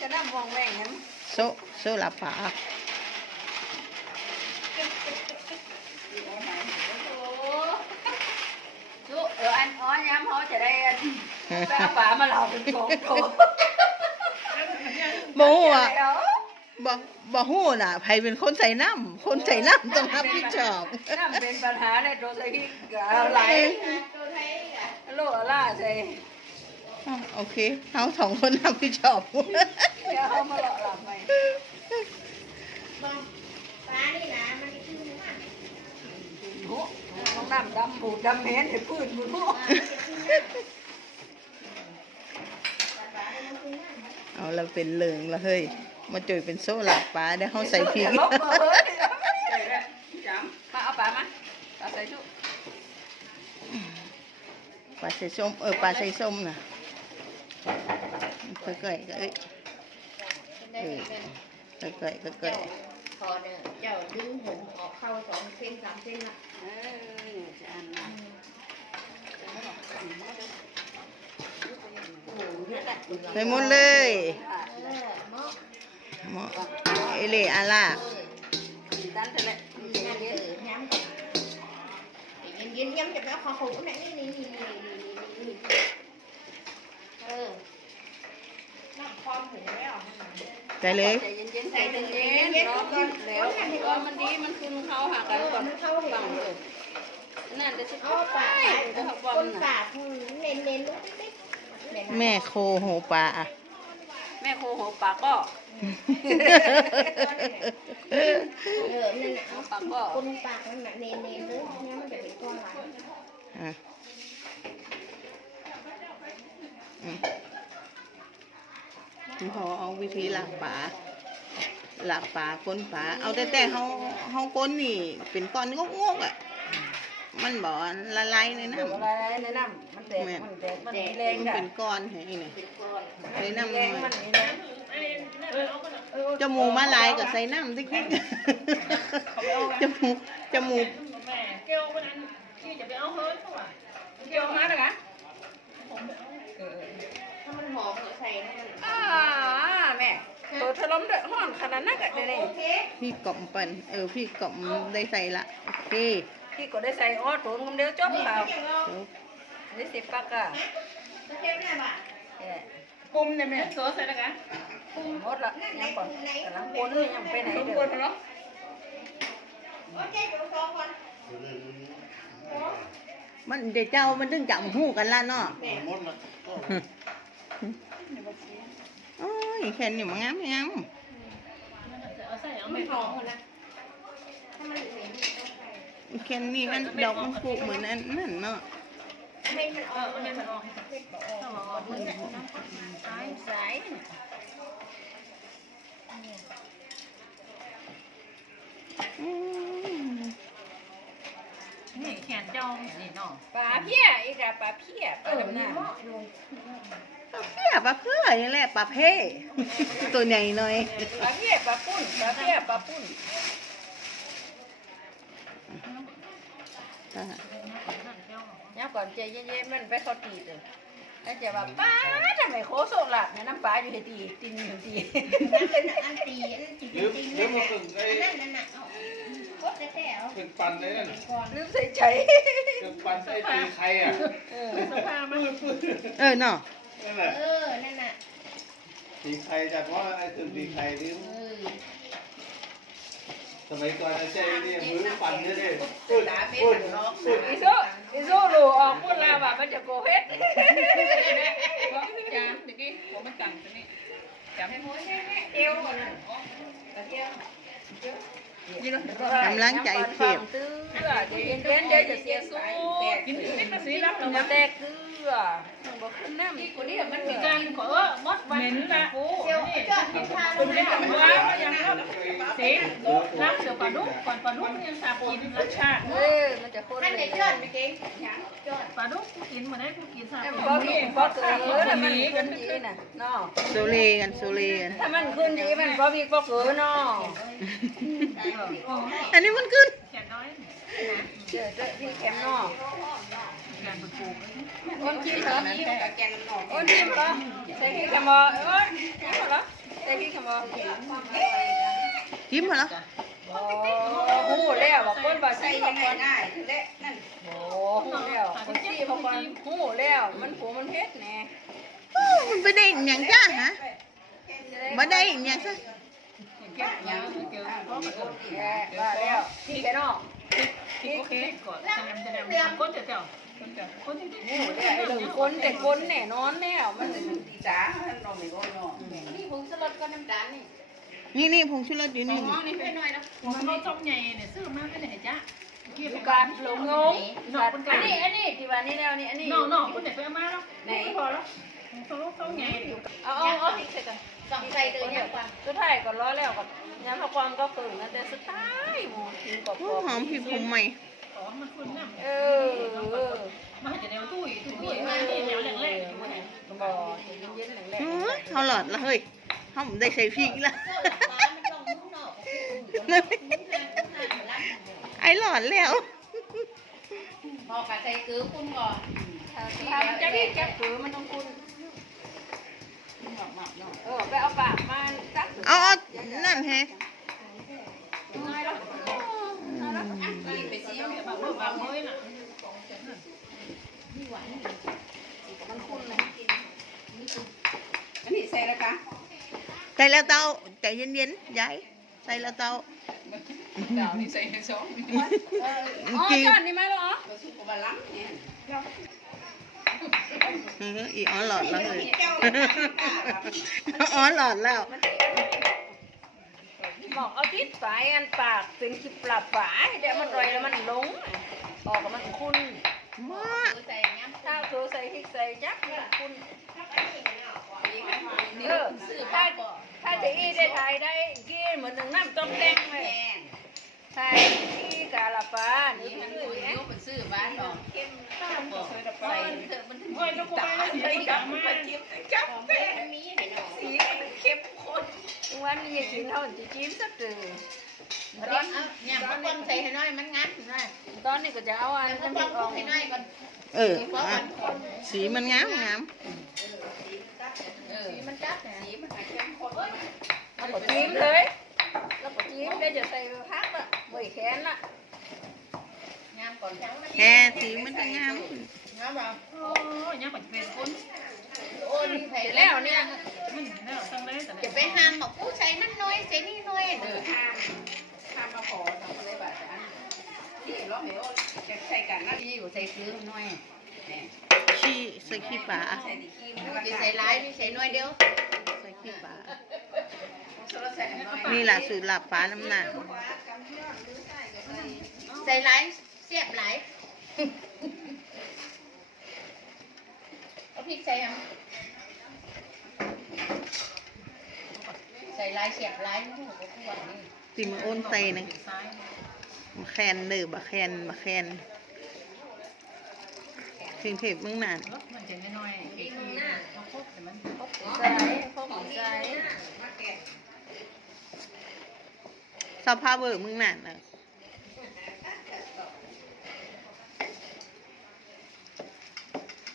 จะนั่งมองแม่งงั้นโซโซลาป่า chú ở anh ó nhắm hó trở đây anh ba bà mà lò เป็นโกโก้บ่ฮู้อะ đó บ่บ่ฮู้น่ะไผเป็นคนใส่น้ำคนใส่น้ำต้องรับผิดชอบนั่นเป็นปัญหาในตัวใส่ที่ไหลโลล่าใส่ อะโอเคเฮาสองคนรับผิดชอบ เดี๋ยวเขามาหลอกหลับไปปลานี่นะมันจะขึ้นมากโอ้ต้องดำดำบูดดำแหนให้พื้นมือเอาเราเป็นเหลืองละเฮ้ย มาจุยเป็นโซ่หลาป่าเดี๋ยวเฮาใส่พริกลบมาเฮ้ยมาเอาปลามาปลาใส่ชุปลาใส่ส้ม เออปลาใส่ส้มน่ะ ค่อยๆก็เอ้ยได้เป็นค่อยๆค่อยพอเนี่ยเจ้าดึงผมออกเข้าสองเส้นสามเส้นละเออจะอันนั้นโอ้เนี่ยแหละๆใส่หมดเลยเออเนาะหมอเอเลอาล่าดันไปเลยนั่นเออย้ำเย็นเย็นย้ำจะไปเอาขอหูไหนนี่นี่นี่นี่นี่เออน้ำ ความหูไม่ออกใส่เลย ใจเย็นๆใจเย็นๆรอก่อนแล้วรอมันดีมันคุณเขาหากันก่อนฟังเลยนั่นจะชิบเอาปากจะเขาบอคลนน่ะปากเน้นเน้นลูกติ๊กแม่โคโหปลาอะ แม่โคหัวปากก็เออนั่นน่ะหัวปากก็คนปากนั่นน่ะเน้นเน้นเลยเนี่ยมันจะเป็นก้อนหวานอะอืมคุณ พอเอาวิธีหลักป่าหลักป่าก้นป่าเอาแต่แต่เขาเขาก้นนี่เป็นก้อนงกๆอะมันบอกว่าละลายในน้เดี๋ยวอะไรแนะนำมันแตกมันแตกมันมีแรำงมันจ้ะเป็นก้อนให้นี่เป็นก้อนใส่น้ำแรหน่งอยมันมีแรงจมูกมาลายกับใส่น้ำติ๊กจมูกจมูกแม่เกลวันนั้นที่จะไปเอาเฮิร์ตเขาอะเกี่ยวมาเลยนะ ถ้ามันหอมเหมือนใส่นั่น อ่าแม่ตัวถล่มเดือดร้อนขนาดนั้นก็ได้เลยโอเคพี่กล่อมปันเออพี่กล่อมได้ใส่ละโอเคพี่ก็ได้ใส่อ้อถุงเดียวจบเปล่าจบนี่สิบปักอะโอเคแม่บ่ะเอ๊ะปุ่มเนี่ยแม่โซ่ใส่แล้วกันหมดละยังก่อนกำลังปนเลยยังไปไหนปุ่มเด้ปอนเนาะโอเคเดี๋ยวสองคนมันเดี๋ยวเจ้ามันถึงจับหูกันละเนาะโอ้ยแค่นี้มันงามงามเอาใส่เอามัไม่นหหออมมหมดนะถ้ามันเหม็นแค่นี้มันดอกมันปลูกเหมือนอันนั่นเนาะไม่มันอเอออกเอาไม่มันออกต้องเอาออกมือสายสายอืมนี่แขนเจ้านี่เนาะปลาเพี้ยอีกอะปลาเพี้ยปลาดำน้ำปลา เพื่อปลาเพื่ออย่างแหละปลาเพ่ตัวใหญ่หน่อยปลาเพี้ยปลาปุ้นปลาเพี้ยปลาปุ้นอะเนี่ยก่อนใจเย็นๆมันไปเขาตีเลยแล้วจะว่าป้าทำไมโคโซลัดเนี่ยน้ำปลาอยู่ให้ตีตีนอยู่ตีนั่นเป็นอันตีอันตีจริงนั่นน่ะอันนั้นนั่นน่ะเอากดแต่เอาเป็นปันเลยนั่นก่อนลืมใส่ใจเป็นปันไอ้ตีใครอะเออสภาพมันเออเนาะ นั่นแหละเออ นั่นน่ะตีใครจากว่าไอ้ถึงตีใครนี่เออสมัยก่อนไอ้เจ้นี่มือปันเนี่ยดิปุ้นปุ้นปุ้นอีโซอีโซรูออกพูดแล้วว่ามันจะโกเฮ็ดบอกพี่จานเมื่อกี้ผมมันตั้งตัวนี้จับให้หมดเอวหมดน่ะกำลังใจเข็บตื้อใจเย็นๆเดี๋ยวจะเสียสู้กินเป็นสีรับมัแล้วนนะแตกตื้อมัน บอกขึ้นน้ำอีกคนนี้มันมีมีกาการขอเออมดเหม็นนะเอวเจ้ากินข้าวคุณเล่นกับนะว่ายังสีน้ำเสือปลาดุกก่อนปลาดุกยังสาบกินรสชาติเออมันจะคตรท่านไหนเจ้าไปเก่งปลาดุกกูกินมาได้กูกินสาบพอมีพอเกิดถ้ามันขึ้นดีน่ะนาะโซเลกันโซเลกันถ้ามันขึ้นดีมันพอมีพอเกิดเนาะอันนี้มันขึ้นแขนน้อยเจอเจอที่แคมเนาะแขนปลูกคนจีนเหรอคนจีนเหรอใส่ที่ก ระบอกเอ้ยนี่เหรอบ่จิ้มเหรอโอ้ฮู้แล้วว่าคนบ่ใส่ยังไงไงง่ายคือเละนั่นโอ้ฮู้แล้วคนที่บ่ก่อนฮู้แล้วมันผัวมันเฮ็ดแน่โอ้มันไปได้อย่างจ้าฮะมาได้อย่างซะเก็บยังเก็บเพราเออแย่ว่าแล้วพี่แกนองคิดโอเคก่อน จะนำจะนำก้นเจ้าคนแต่คนแน่นอนแล้วมันตีจ๋าเราไม่รู้เนนี่ผงชูรสกับน้ำตาลนี่นี่นี่ผงชูรสอยู่นี่มองนี่ไปหน่อยนะมันไม่ต้มใหญ่เนี่ยซื้อมาเป็นไหนจ๊ะเกี่ยวดูกับกาการหลงงงนอกคนกอัลานงนี้อันนี้ที่ว่านี่แล้วนี่อันนี้นอกนอกคนไหนไปมาแล้วไหนพอแล้วต้องต้องใหญ่เอาเอาเอาใส่กันสองใส่เลยเนี่ยกว่าสุดท้ายก็ร้อยแล้วก็ยำผักความก็ฝึกนะแต่สุดท้ายหมูกินกรอบหอมผิดผมใหม่ อ๋อมันคุณน้ำเออเออมาจะแนวตุ้ยตุ้ยมาที่แนวแรกๆอยู่เนี่ยบ่เย็นๆแหลงเออเขาหลอดละเฮ้ยเขาไม่ได้ใส่พริกละไอ้หลอดแล้วพอกระใส่คือคุณก่อนๆถ้ามันจะมีแก๊บฝือมันต้องคุณเออไปเอาปากมาซักเอาเอานั่นแฮะ ง่ายแล้ว ไปซิ แบบแบบแบบเฮ้ยน่ะ มันคุณเลย อันนี้ใส่แล้วคะ ใส่แล้วเตาใจเย็นๆยายใส่แล้วเตาดาวนี่ใส่ให้สองอ๋อจริงจานนี่ไหมเหรอก็สุกบะล้ำเนี่ยเอออีอ๋อหลอดแล้วเลยเจ้าอ๋อหลอดแล้วบอกเอาทิศฝายอันปากเป็นคิปลับฝายเดี๋ยวมันรอยแล้วมันหลงออกมันคุณมาใส่น้ำถ้าเธอใส่พริกใส่ยักษ์มันคุณนี่เออซื้อถ้า ไปอีได้ไทยได้กินเหมือนหนึ่งน้ำต้มแดงเลยแม่นไทยที่กาลาปานี่นี่มัมันนคือคือแอ๊ะยุบมันซื้อบ้านก่อนเข้มบอกใส่เถอมันถึงเฮ้ยต้องกูไปแล้วสิใส่กกัลับมันจิ้มกับแป้งมีให้น้องสีมันเข้มข้นวันนี้กินเท่าจะจิ้มสักตัว ตอนเนี่ยมันต้มใส่ให้น้อยมันงัดนะตอนนี้ก็จะเอาอันมันน้ำพต้ริมกออกให้น้อยก่อนเอออะสีมันงามงามเออมันจับสีมันเข้มข้นแล้วก็จิ้มเลยแล้วก็จิ้มได้จะใส่พักละไว้แขนละงามก่อนจังแค่สีมันจะงามงามบ่โอ้ยยังเป็นเป็นคนโอ้นี่ไผเสร็จแล้แล้ววเนี่เนี่ยยมันแล้วตั้งเลยแต่จะไปห้ามบอกผู้ใส่นั่นน้อยใส่นี่น้อยเด้อ ห้ามาขอทำอะไรแบบนั้นที่เราเหวจะใส่กันนั่นที่อยู่ใส่ซื้อน้อยขี้ใส่ขี้ปลาใส่ดิขี้จะใส่ร้ายนี่ใส่น้อยเดียวใส่ขี้ปลานี่แหละสูตรหลับปลาน้ำหนักใส่ร้ายเสียบร้ายเอาพริกใส่ยังใส่ร้ายเสียบร้ายนี่หัวก็ขวดนี่ ติมาโอนใส่หนึงซ้ายมาแคนเด้อบะแคนบะแคนถึงเทพเมืองนานรถมันจะน้อยๆเก๋ๆมาครบแต่มันครบใส่พวกหัวใจสภาพเวอร์เมืองนานนะ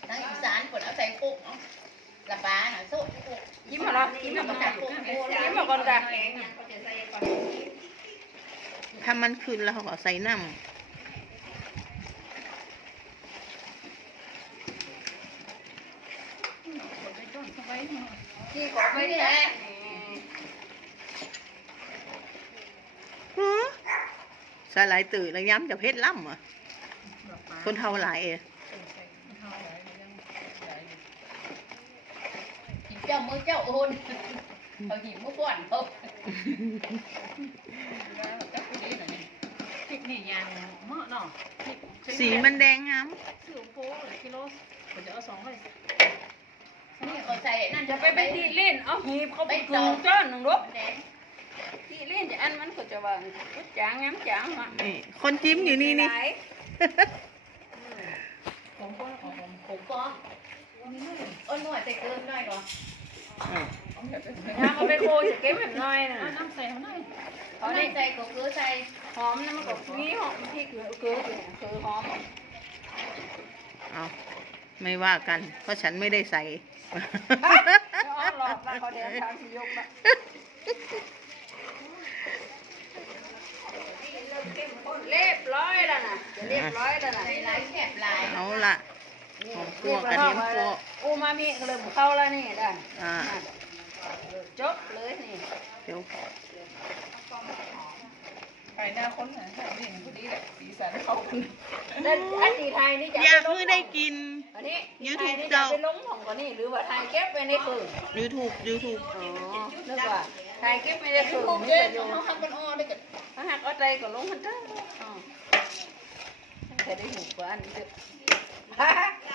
ทางอีสานกดเอาใส่คุกเนาะละปลาน่ะสุกคุกยิ้มมาละยิ้มแล้วมาก็ก่อนจับคุกยิ้มมาก่อนกัน ถ้ามันขึ้นแล้วเขาก็ใส่น้ไปต้นสบายมาที่ขอไปแท้ำหือสลายตื่นแล้วย้ำจะเพชรล่ำอะคนเท่าหลายเองหิบเจ้ามือเจ้าโอนเขาหิบมือก่อนเขาพริกนี่ ยางเหมาะเนาะสีมันแดงงามสิบโป๊กิโลผมจะเอาสองเลยนี่เขาใส่นั่นจะไปไปตีเล่นเอาหีบเขาไปกรูจ้อนหนึ่งรบตีเล่นจะอันมันก็จะว่าจางง้ำจางมานี่คนจิ้มอยู่นี่นี่ผมก็เอาผมผมก็เอ้นหน่อยใส่เกินหน่อยก่อนอืมน้ำเอาไปโคจะเก็บแบบน้อยน่ะน้ำใส่เขาหน่อย เขาเอาได้ได้ใส่ก็คือใส่หอมนะมันก็มีหอมที่คือคือคือหอมเอาไม่ว่ากัน เพราะฉันไม่ได้ใส่แล้วอ๋อหลอดมาเขาเดี๋ยวทำสิยกละเรียบร้อยแล้วนะจะเรียบร้อยแล้วนะลายแคบลายเอาละหอมคั่วกระเทียมคั่วอูมามิเริ่มเข้าแล้วนี่ได้อ่าจบเลยนี่เดี๋ยว ไปหน้าค้นหาค่ะนี่พอดีแหละสีสันเข้ากันแล้วอันนี้ไทยนี่จะอยากมือได้กิน อันนี้ YouTube ไทนี่จะเจ้าไปลงของกันนี่หรือว่าไทยเก็บไว้ในคืน YouTube YouTube อ๋อนึกว่าไทยเก็บไว้ในคืนภูมินี่ใจจะอขอยู่งเขาทำเป็นอ้อได้กันถ้าหากเอาใจก็ลงมันเจ้าอ๋อแค่ได้หูกว่าอันนี้เด้อ